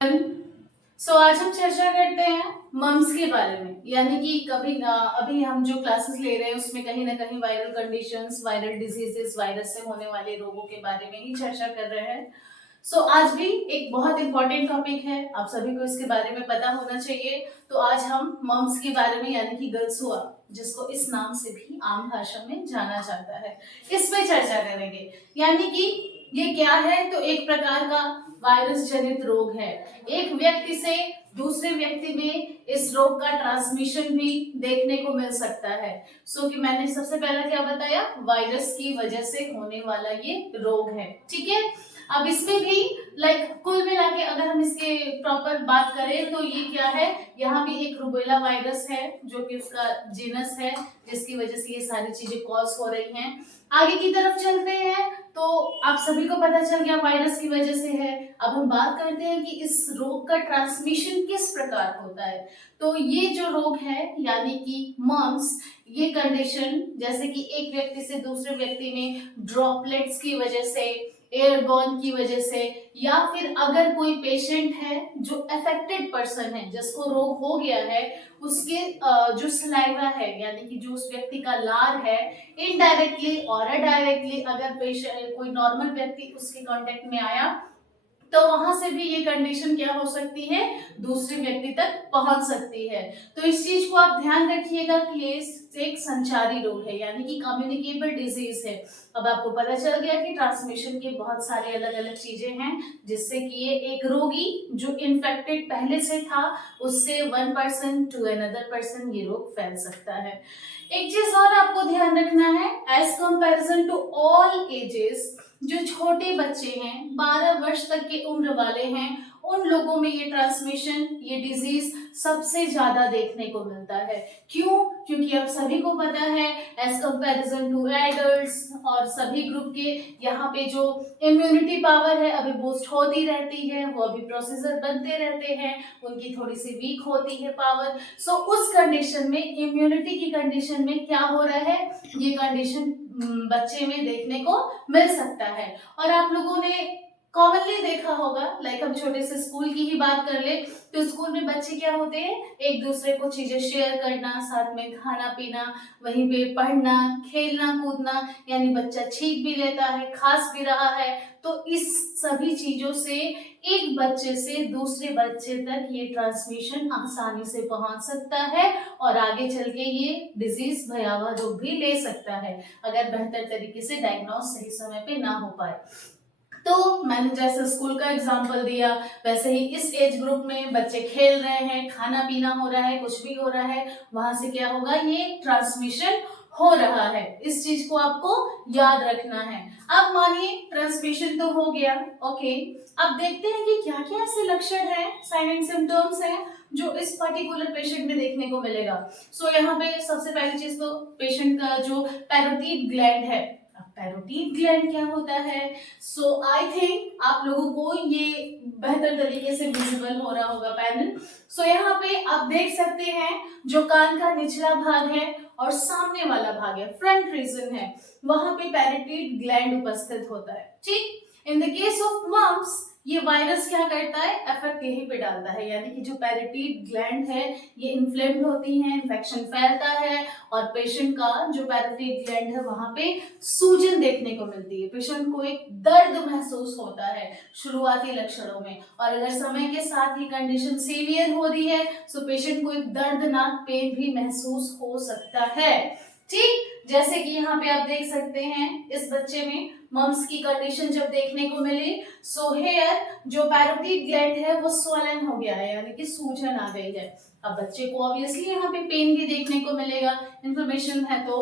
आज हम चर्चा करते हैं मम्स के बारे में। यानी कि अभी हम जो क्लासेस ले रहे हैं उसमें कहीं ना कहीं viral conditions, viral diseases, virus से होने वाले रोगों के बारे में ही चर्चा कर रहे हैं। आज भी एक बहुत इंपॉर्टेंट टॉपिक है, आप सभी को इसके बारे में पता होना चाहिए। तो आज हम मम्स के बारे में यानी कि गलसुआ, जिसको इस नाम से भी आम भाषा में जाना जाता है, इस पे चर्चा करेंगे। यानी कि ये क्या है, तो एक प्रकार का वायरस जनित रोग है। एक व्यक्ति से दूसरे व्यक्ति में इस रोग का ट्रांसमिशन भी देखने को मिल सकता है। कि मैंने सबसे पहले क्या बताया, वायरस की वजह से होने वाला ये रोग है। ठीक है, अब इसमें भी कुल मिला के अगर हम इसके प्रॉपर बात करें तो ये क्या है, यहाँ भी एक रूबेला वायरस है जो कि उसका जीनस है, जिसकी वजह से ये सारी चीजें कॉज हो रही हैं। आगे की तरफ चलते हैं तो आप सभी को पता चल गया वायरस की वजह से है। अब हम बात करते हैं कि इस रोग का ट्रांसमिशन किस प्रकार होता है। तो ये जो रोग है यानी कि मम्स, ये कंडीशन जैसे कि एक व्यक्ति से दूसरे व्यक्ति में ड्रॉपलेट्स की वजह से, एयरबॉर्न की वजह से, या फिर अगर कोई पेशेंट है जो अफेक्टेड पर्सन है, जिसको रोग हो गया है, उसके जो सलाइवा है यानी कि जो उस व्यक्ति का लार है, इनडायरेक्टली और डायरेक्टली अगर पेशेंट कोई नॉर्मल व्यक्ति उसके कांटेक्ट में आया तो वहां से भी ये कंडीशन क्या हो सकती है, दूसरे व्यक्ति तक पहुंच सकती है। तो इस चीज को आप ध्यान रखिएगा कि ये एक संचारी रोग है यानी कि कम्युनिकेबल डिजीज है। अब आपको पता चल गया कि ट्रांसमिशन के बहुत सारे अलग अलग चीजें हैं, जिससे कि ये एक रोगी जो इन्फेक्टेड पहले से था उससे one person to another person ये रोग फैल सकता है। एक चीज और आपको ध्यान रखना है, as comparison to all ages, जो छोटे बच्चे हैं, 12 वर्ष तक की उम्र वाले हैं, उन लोगों में ये ट्रांसमिशन, ये डिजीज सबसे ज्यादा देखने को मिलता है। क्यों? क्योंकि अब सभी को पता है एज कंपैरिजन टू एडल्ट्स और सभी ग्रुप के यहाँ पे जो इम्यूनिटी पावर है अभी बूस्ट होती रहती है, वो अभी प्रोसेसर बनते रहते हैं, उनकी थोड़ी सी वीक होती है पावर। उस कंडीशन में, इम्यूनिटी की कंडीशन में क्या हो रहा है, ये कंडीशन बच्चे में देखने को मिल सकता है। और आप लोगों ने कॉमनली देखा होगा, हम छोटे से स्कूल की ही बात कर ले तो स्कूल में बच्चे क्या होते हैं, एक दूसरे को चीजें शेयर करना, साथ में खाना पीना, वहीं पे पढ़ना, खेलना कूदना, यानी बच्चा छींक भी लेता है, खांस भी रहा है। तो इस सभी चीजों से एक बच्चे से दूसरे बच्चे तक ये ट्रांसमिशन आसानी से पहुंच सकता है और आगे चल के ये डिजीज भयावह रूप भी ले सकता है अगर बेहतर तरीके से डायग्नोस सही समय पे ना हो पाए। तो मैंने जैसे स्कूल का एग्जांपल दिया, वैसे ही इस एज ग्रुप में बच्चे खेल रहे हैं, खाना पीना हो रहा है, कुछ भी हो रहा है, वहां से क्या होगा, ये ट्रांसमिशन हो रहा है। इस चीज को आपको याद रखना है। अब मानिए ट्रांसमिशन तो हो गया, ओके, अब देखते हैं कि क्या क्या ऐसे लक्षण है, साइन एंड सिम्टम्स है जो इस पर्टिकुलर पेशेंट में देखने को मिलेगा। यहाँ पे सबसे पहली चीज तो पेशेंट का जो पैरोटिड ग्लैंड है। पैरोटिड ग्लैंड क्या होता है, आई थिंक आप लोगों को ये बेहतर तरीके से विजिबल हो रहा होगा पैनल। यहाँ पे आप देख सकते हैं जो कान का निचला भाग है और सामने वाला भाग है, फ्रंट रीजन है, वहां पे पैरोटिड ग्लैंड उपस्थित होता है। ठीक, in the case of mumps ये वायरस क्या करता है, इफेक्ट यहीं पे डालता है, यानी कि जो पैरोटिड ग्लैंड है ये इन्फ्लेम्ड होती है, इन्फेक्शन फैलता है और पेशेंट का जो पैरोटिड ग्लैंड है वहां पे सूजन देखने को मिलती है, पेशेंट को एक दर्द महसूस होता है शुरुआती लक्षणों में, और अगर समय के साथ ही कंडीशन सीवियर हो रही है तो पेशेंट को एक दर्दनाक पेन भी महसूस हो सकता है। ठीक, जैसे कि यहाँ पे आप देख सकते हैं इस बच्चे में मम्स की कंडीशन जब देखने को मिली, हेयर जो पैरोटिड ग्लैंड है वो स्वलन हो गया है, यानी कि सूजन आ गई है। अब बच्चे को ऑब्वियसली यहाँ पे पेन भी देखने को मिलेगा, इन्फॉर्मेशन है। तो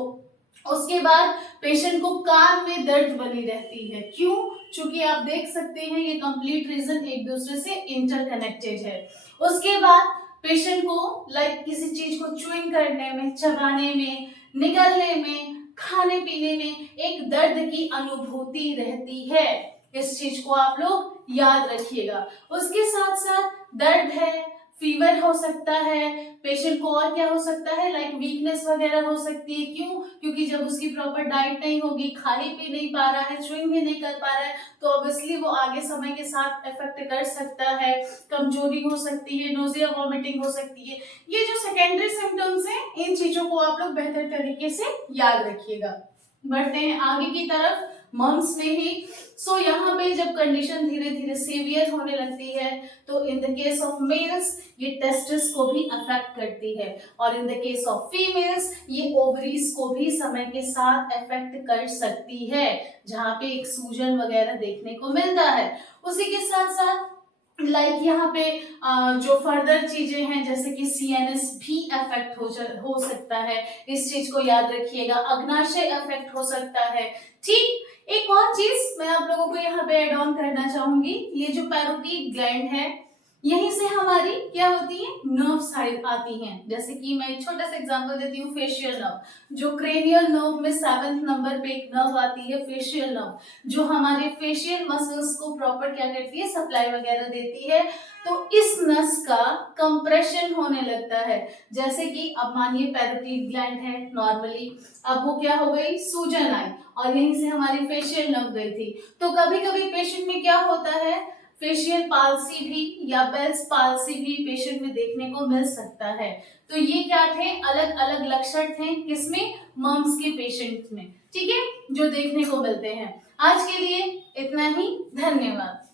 उसके बाद पेशेंट को कान में दर्द बनी रहती है। क्यों? क्योंकि आप देख सकते हैं ये कंप्लीट रीजन एक दूसरे से इंटरकनेक्टेड है। उसके बाद पेशेंट को किसी चीज को च्युइंग करने में, चबाने में, निगलने में, खाने पीने में एक दर्द की अनुभूति रहती है। इस चीज को आप लोग याद रखिएगा। उसके साथ साथ दर्द है, फीवर हो सकता है, पेशेंट को और क्या हो सकता है, लाइक वीकनेस वगैरह हो सकती है। क्यों? क्योंकि जब उसकी प्रॉपर डाइट नहीं होगी, खा ही पी नहीं पा रहा है, च्यूइंग ही नहीं कर पा रहा है, तो ऑब्वियसली वो आगे समय के साथ इफेक्ट कर सकता है। कमजोरी हो सकती है, नोजिया वॉमिटिंग हो सकती है। ये जो सेकेंडरी सिम्टम्स हैं, इन चीजों को आप लोग बेहतर तरीके से याद रखिएगा। बढ़ते हैं आगे की तरफ, मम्स में ही। सो यहाँ पे जब कंडीशन धीरे धीरे सीवियर होने लगती है, तो इन द केस ऑफ मेल्स ये टेस्टिस को भी अफेक्ट करती है, और इन द केस ऑफ फीमेल्स ये ओवरीज को भी समय के साथ अफेक्ट कर सकती है, जहाँ पे एक सूजन वगैरह देखने को मिलता है। उसी के साथ साथ लाइक यहाँ पे जो फर्दर चीजें हैं, जैसे कि सीएनएस भी अफेक्ट हो सकता है, इस चीज को याद रखिएगा। अग्नाशय अफेक्ट हो सकता है। ठीक, एक और चीज मैं आप लोगों को यहाँ पे एड ऑन करना चाहूंगी, ये जो पैरोटीड ग्लैंड है, यहीं से हमारी क्या होती है, नर्व्स आती हैं। जैसे कि मैं एक छोटा सा एग्जांपल देती हूँ, फेशियल नर्व, जो क्रेनियल नर्व में 7वें नंबर पे एक नर्व आती है, फेशियल नर्व, जो हमारे फेशियल मसल्स को प्रॉपर क्या करती है, सप्लाई वगैरह देती है। तो इस नस का कंप्रेशन होने लगता है। जैसे कि अब मानिए पैरोटीड ग्लैंड है नॉर्मली, अब वो क्या हो गई, सूजन आई, और यहीं से हमारी फेशियल नर्व गई थी। तो कभी कभी पेशेंट में क्या होता है, फेशियल पाल्सी भी या बेल्स पाल्सी भी पेशेंट में देखने को मिल सकता है। तो ये क्या थे, अलग अलग लक्षण थे, किसमें, मम्स के पेशेंट में। ठीक है, जो देखने को मिलते हैं। आज के लिए इतना ही, धन्यवाद।